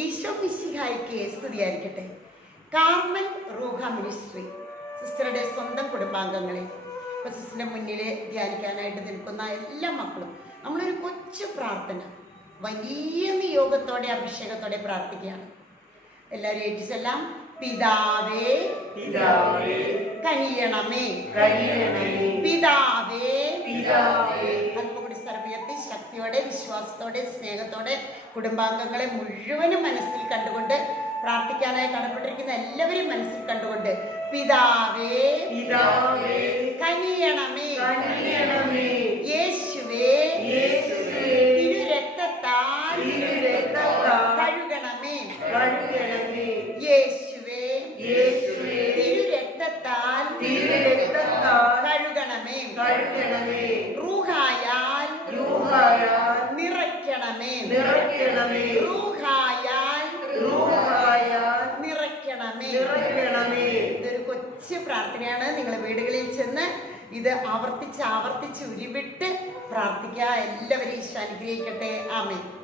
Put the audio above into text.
ഈശോ മിശിഹായിക്ക് സ്തുതിയായിരിക്കട്ടെ കാർമൽ റൂഹ മിനിസ്ട്രി സിസ്റ്ററുടെ സ്വന്തം കുടുംബാംഗങ്ങളെ. ഇപ്പോൾ സിസ്റ്ററിന്റെ മുന്നിൽ ധ്യാനിക്കാനായിട്ട് നിൽക്കുന്ന എല്ലാ മക്കളും നമ്മളൊരു കൊച്ചു പ്രാർത്ഥന വലിയ നിയോഗത്തോടെ അഭിഷേകത്തോടെ പ്രാർത്ഥിക്കുകയാണ്. എല്ലാവരും ഏറ്റിച്ചെല്ലാം പിതാവേ പിതാവേ കനിയണമേ കനിയണമേ പിതാവേ പിതാവേ ശക്തിയോടെ വിശ്വാസത്തോടെ സ്നേഹത്തോടെ കുടുംബാംഗങ്ങളെ മുഴുവനും മനസ്സിൽ കണ്ടുകൊണ്ട് പ്രാർത്ഥിക്കാനായി കടപ്പെട്ടിരിക്കുന്ന എല്ലാവരെയും മനസ്സിൽ കണ്ടുകൊണ്ട് പിതാവേ കനിയണമേ. യേശുവേ തിരുരക്തത്താൽ കഴുകണമേ. യേശുവേ തിരുരക്തത്താൽ കഴുകണമേ. കഴുകണമേ റൂഹായാൽ രൂഹായാൽ നിറയ്ക്കണമേ. നിറയ്ക്കണമേ. റൂഹായാൽ നിറയ്ക്കണമേ. നിറയ്ക്കണമേ. ഇതൊരു കൊച്ചു പ്രാർത്ഥനയാണ്. നിങ്ങൾ വീടുകളിൽ ചെന്ന് ഇത് ആവർത്തിച്ച് ആവർത്തിച്ച് ഉരുവിട്ട് പ്രാർത്ഥിക്കുക. എല്ലാവരെയും ഈശോ അനുഗ്രഹിക്കട്ടെ. ആമേ